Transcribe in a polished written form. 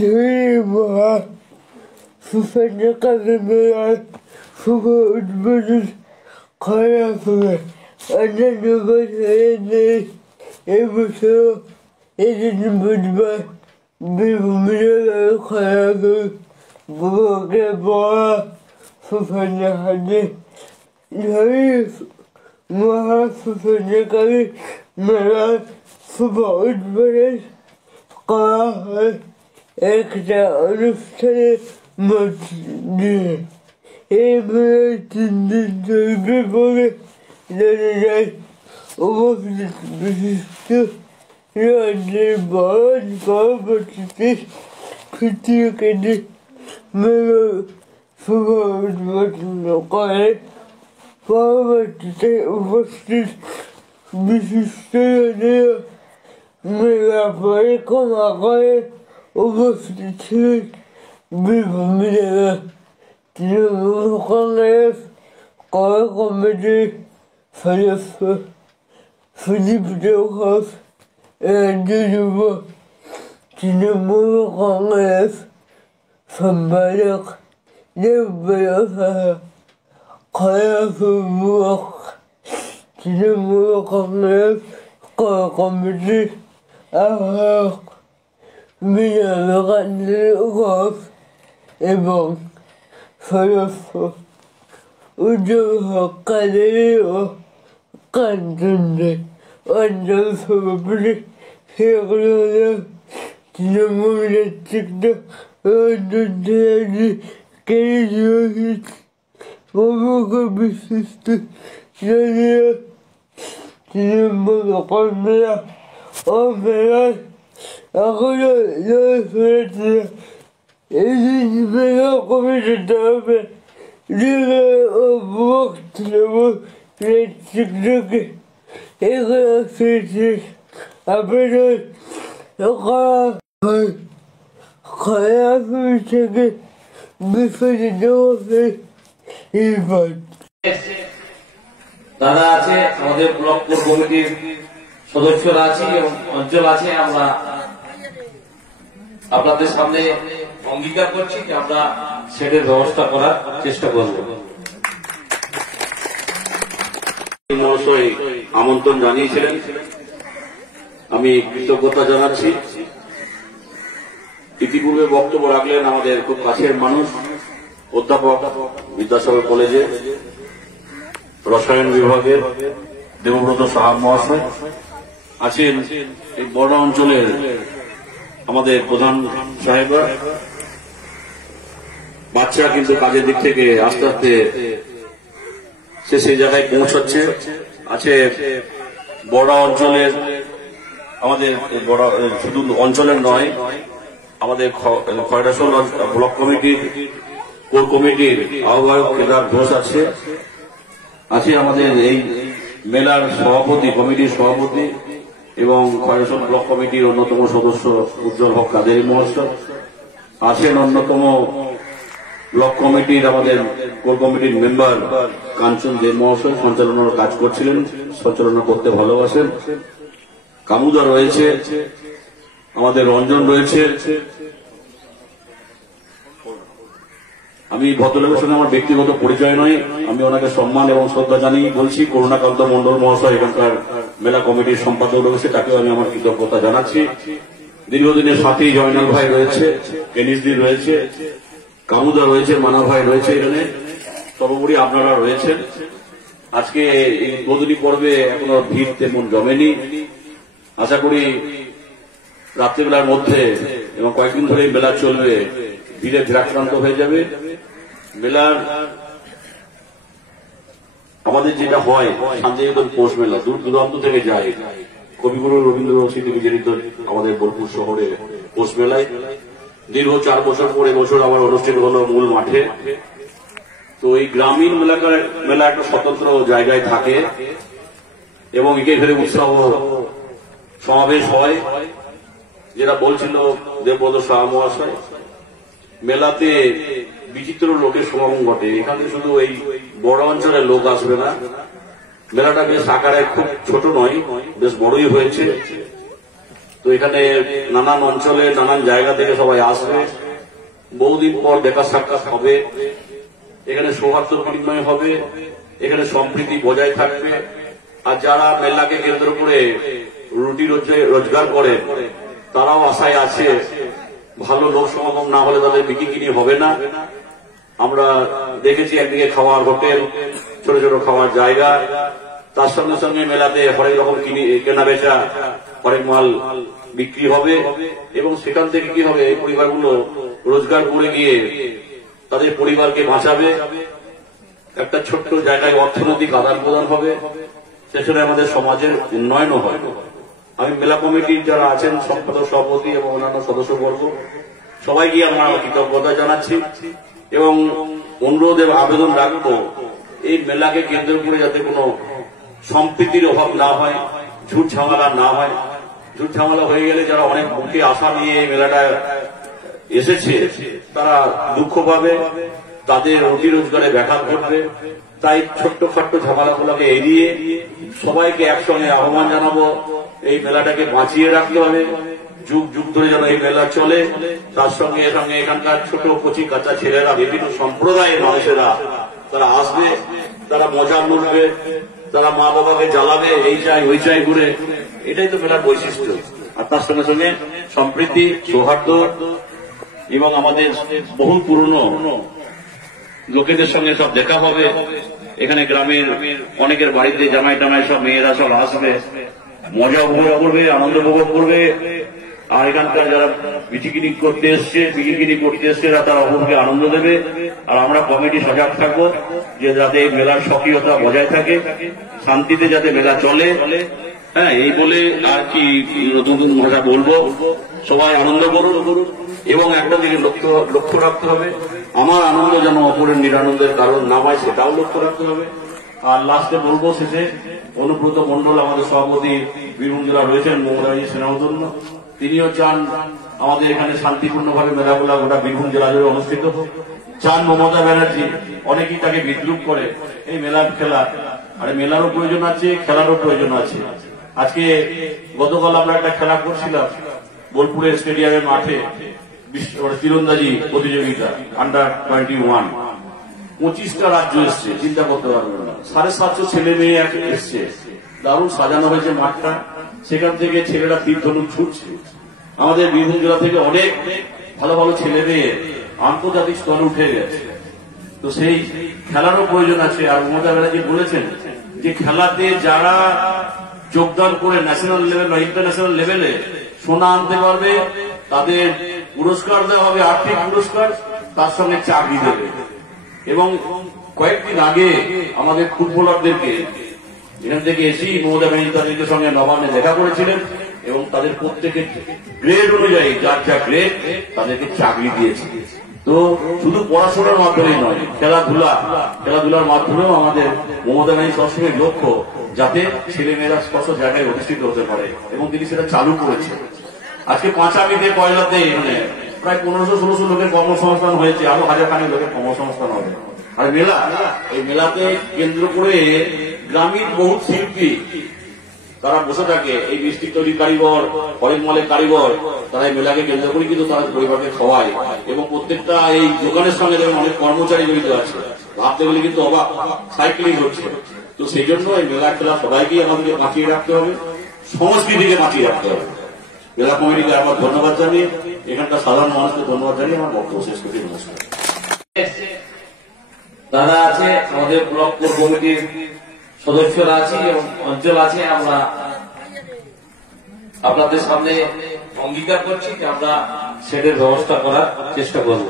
Prima Susana Casimira Suba Udbudus Karafura Ananubas Ebuso Edinburgh Bimura Karafu Bogabora Susana Hadi Narif Maha Susana Kari Mara Suba Udbudus Karafu একটা অনুষ্ঠানে মধ্যে এবারে 3 দিন চলবে বলে জানা যায়। উপস্থিত বিশিষ্ট রাজ্যের বড় সভাপতিতে ফিতিয়ে কেটে মেলার শুভ উদ্বোধন করে। পরবর্তীতে উপস্থিত বিশিষ্টজনেরা মেলা পরিক্রমা করে। উপস্থিত ছিলেন বিভিন্ন তৃণমূল কংগ্রেস কর কমিটির সদস্য সুদীপ ঘোষ, রাজ্য যুব তৃণমূল কংগ্রেস সম্পাদক দেবব্রত সাহা, খড়গপুর তৃণমূল কংগ্রেস কর কমিটির আহ্বায়ক বিজয় ঘোষ এবং সদস্য উজ্জ্বল হক কাদেরও কাঞ্চনদের অঞ্চল সভাপতি শেখ রহমান, তৃণমূল নেতৃত্ব রঞ্জন চ্যাটার্জি, কেন্দ্রীয় প্রমুখ বিশিষ্ট জনেরা তৃণমূল কর্মীরা ও মেলার এখনো শুনেছি এদিন মেলা কমিটির তরফে জেলার ও ব্লক তৃণমূল নেতৃত্বকে এখানে বিশেষ আবেদন করা হয়। খড়গপুর থেকে বিশ্বজিৎ ঘোষের রিপোর্ট। দাদা আছে, আমাদের ব্লক কোর কমিটির সদস্যরা আছে এবং অঞ্চল আছে। আমরা আপনাদের সামনে অঙ্গীকার করছি যে আমরা সেটের ব্যবস্থা করার চেষ্টা করব। মহাশয় আমন্ত্রণ জানিয়েছিলেন, আমি কৃতজ্ঞতা জানাচ্ছি। ইতিপূর্বে বক্তব্য রাখলেন আমাদের খুব কাছের মানুষ, অধ্যাপক বিদ্যাসাগর কলেজে রসায়ন বিভাগের দেবব্রত সাহা মহাশয় আছেন। এই বড় অঞ্চলের আমাদের প্রধান সাহেবরা, বাচ্চারা কিন্তু কাজের দিক থেকে আস্তে আস্তে সে সেই জায়গায় পৌঁছচ্ছে। আছে বড় অঞ্চলের আমাদের শুধু অঞ্চলের নয়, আমাদের খয়রাসোল ব্লক কমিটির কোর কমিটির আহ্বায়ক কেদার ঘোষ আছে। আছে আমাদের এই মেলার সভাপতি, কমিটির সভাপতি এবং খয়রাসোল ব্লক কমিটির অন্যতম সদস্য উজ্জ্বল হক কাদেরী মহাশয় আছেন। অন্যতম ব্লক কমিটির আমাদের কোর কমিটির মেম্বার কাঞ্চন দেব মহাশয় সঞ্চালনার কাজ করছিলেন, সঞ্চালনা করতে ভালোবাসেন। কামুদা রয়েছে, আমাদের রঞ্জন রয়েছে। আমি ভদ্রলোকের সঙ্গে আমার ব্যক্তিগত পরিচয় নয়, আমি ওনাকে সম্মান এবং শ্রদ্ধা জানিয়ে বলছি। করুণাকান্ত মন্ডল মহাশয় এখানকার মেলা কমিটির সম্পাদক রয়েছে, তাকেও আমি আমার কৃতজ্ঞতা জানাচ্ছি। দীর্ঘদিনের সাথী জয়নাল ভাই রয়েছে, কেনিসদি রয়েছে, কামুদা রয়েছে, মানা ভাই রয়েছে, এখানে সর্বোপরি আপনারা রয়েছেন। আজকে এই উদ্বোধনী পর্বে এখনো ভিড় তেমন জমেনি। আশা করি রাত্রিবেলার মধ্যে এবং কয়েকদিন ধরে মেলা চলবে, ভিড়ে ধীরাক্রান্ত হয়ে যাবে। মেলার আমাদের যেটা হয় শান্তিনিকেতন পৌষ মেলা দূর দূরান্ত থেকে যায়। কবিগুরু রবীন্দ্র স্মৃতি বিজড়িত আমাদের বোলপুর শহরে পৌষ মেলায় দীর্ঘ 4 বছর পর এবছর আবার অনুষ্ঠিত হলো মূল মাঠে। তো এই গ্রামীণ মেলা একটা স্বতন্ত্র জায়গায় থাকে এবং একে ঘিরে উৎসব সমাবেশ হয়। যেটা বলছিল দেবব্রত সাহা মহাশয়, মেলাতে বিচিত্র লোকের সমাগম ঘটে। এখানে শুধু এই বড় অঞ্চলের লোক আসবে না, মেলাটা বেশ আকারে খুব ছোট নয়, বেশ বড়ই হয়েছে। তো এখানে নানান অঞ্চলে নানান জায়গা থেকে সবাই আসবে, বহুদিন পর দেখা সাক্ষাৎ হবে, এখানে সৌহার্দ্য বিনিময় হবে, এখানে সম্প্রীতি বজায় থাকবে। আর যারা মেলাকে কেন্দ্র করে রুটি রোজগার করে তারাও আশায় আছে, ভালো লোক সমাগম না হলে তাদের বিক্রি হবে না। আমরা দেখেছি একদিকে খাওয়ার হোটেল, ছোট ছোট খাওয়ার জায়গা, তার সঙ্গে সঙ্গে মেলাতে হরেক রকম কেনা বেচা, হরেক মাল বিক্রি হবে এবং সেখান থেকে কি হবে, এই পরিবারগুলো রোজগার করে গিয়ে তাদের পরিবারকে বাঁচাবে। একটা ছোট্ট জায়গায় অর্থনৈতিক আদান প্রদান হবে, সেখানে আমাদের সমাজের উন্নয়নও হয়। আমি মেলা কমিটির যারা আছেন সম্পাদক সভাপতি এবং অন্যান্য সদস্যবর্গ সবাইকে আমরা কৃতজ্ঞতা জানাচ্ছি এবং অনুরোধ এবং আবেদন রাখবো, এই মেলাকে কেন্দ্র করে যাতে কোনো সম্প্রীতির অভাব না হয়, ঝুট ঝামেলা না হয়। ঝুট ঝামেলা হয়ে গেলে যারা অনেক মুখে আশা নিয়ে এই মেলাটা এসেছে তারা দুঃখ পাবে, তাদের রুটি রোজগারে ব্যাঘাত ঘটবে। তাই ছোট্ট খাট্ট ঝামেলাগুলোকে এড়িয়ে সবাইকে একসঙ্গে আহ্বান জানাবো, এই মেলাটাকে বাঁচিয়ে রাখতে হবে, যুগ যুগ ধরে যেন এই মেলা চলে। তার সঙ্গে সঙ্গে এখানকার ছোট কচি কাঁচা ছেলেরা, বিভিন্ন সম্প্রদায়ের মানুষেরা তারা আসবে, তারা মজা লুটবে, তারা মা বাবাকে জ্বালাবে, এই চাই ওই চাই ঘুরে। এটাই তো মেলার বৈশিষ্ট্য। আর তার সঙ্গে সঙ্গে সম্প্রীতি, সৌহার্দ্য এবং আমাদের বহু পুরনো লোকেদের সঙ্গে সব দেখা হবে। এখানে গ্রামের অনেকের বাড়িতে জামাই টামাই সব মেয়েরা সব আসবে, মজা উপভোগ করবে, আনন্দ উপভোগ করবে। আর এখানকার যারা বিক্রি করতে এসছে তারা অপরকে আনন্দ দেবে। আর আমরা কমিটি সজাগ থাকবো যে যাতে এই মেলার স্বকীয়তা বজায় থাকে, শান্তিতে যাতে মেলা চলে। হ্যাঁ, এই বলে আর কি নতুন নতুন ভাষা বলবো, সবাই আনন্দ করুন এবং একটা দিকে লক্ষ্য রাখতে হবে, আমার আনন্দ যেন অপরের নিরানন্দের কারণ না হয় সেটাও লক্ষ্য রাখতে হবে। আর লাস্টে বলবো শেষে, অনুব্রত মন্ডল আমাদের সভাপতি বীরভূম জেলা রয়েছেন, মমতাবাজি সেনাধন্য, তিনিও চান আমাদের এখানে শান্তিপূর্ণভাবে মেলাগুলা গোটা বীরভূম জেলা জুড়ে অনুষ্ঠিত হোক। চান মমতা ব্যানার্জি, অনেকেই তাকে বিদ্রুপ করে এই মেলার খেলা, আরে মেলারও প্রয়োজন আছে, খেলারও প্রয়োজন আছে। আজকে গতকাল আমরা একটা খেলা করছিলাম বোলপুরের স্টেডিয়ামের মাঠে, তীরন্দাজি প্রতিযোগিতা আন্ডার-21, 25টা রাজ্য এসছে, চিন্তা করতে পারবেন না। 750 ছেলে মেয়ে এসছে, দারুণ সাজানো হয়েছে মাঠটা, সেখান থেকে ছেলেরা তীর ধনুক ছুটছে। আমাদের বীরভূম জেলা থেকে অনেক ভালো ভালো ছেলে মেয়ে আন্তর্জাতিক স্তরে উঠে গেছে। তো সেই খেলারও প্রয়োজন আছে। আর মমতা ব্যানার্জি বলেছেন যে খেলাতে যারা যোগদান করে ন্যাশনাল লেভেল বা ইন্টারন্যাশনাল লেভেলে সোনা আনতে পারবে তাদের পুরস্কার দেওয়া হবে, আর্থিক পুরস্কার, তার সঙ্গে চাকরি দেবে। এবং কয়েকদিন আগে আমাদের ফুটবলারদেরকে এখান থেকে এসেই মমতা ব্যানার্জি তাদেরকে সঙ্গে নবান্নে দেখা করেছিলেন এবং তাদের প্রত্যেকের গ্রেড অনুযায়ী যার যা গ্রেড তাদেরকে চাকরি দিয়েছে। তো শুধু পড়াশোনার মাধ্যমেই নয়, খেলাধুলার মাধ্যমেও আমাদের মমতা ব্যানার্জি সবসময় লক্ষ্য যাতে ছেলেমেয়েরা স্পষ্ট জায়গায় প্রতিষ্ঠিত হতে পারে এবং তিনি সেটা চালু করেছেন। আজকে পাঁচামিতে কয়লাতে প্রায় 1500-1600 লোকের কর্মসংস্থান হয়েছে, আরো হাজারখানেক লোকের কর্মসংস্থান হবে। আর মেলা, এই মেলাতে কেন্দ্র করে গ্রামীণ বহু শিল্পী তারা বসে থাকে, এই মিষ্টি তৈরি কারিগর, হরেক মালের কারিগর, তারা এই মেলাকে কেন্দ্র করে কিন্তু তাদের পরিবারকে খাওয়ায় এবং প্রত্যেকটা এই দোকানের সঙ্গে যেমন অনেক কর্মচারী জড়িত আছে, ভাবতে গেলে কিন্তু অবাক, সাইক্লিং হচ্ছে। তো সেই জন্য এই মেলা খেলা সবাইকেই আমাদেরকে বাঁচিয়ে রাখতে হবে, সংস্কৃতিকে বাঁচিয়ে রাখতে হবে। মেলা কমিটিকে আবার ধন্যবাদ জানিয়ে, এখানকার সাধারণ মানুষকে ধন্যবাদ জানিয়ে আমার বক্তব্য শেষ করছি। নমস্কার। দাদা আছে, আমাদের ব্লক কোর কমিটির সদস্যরা আছে এবং অঞ্চল আছে, আমরা আপনাদের সামনে অঙ্গীকার করছি যে আমরা সেটার ব্যবস্থা করার চেষ্টা করব।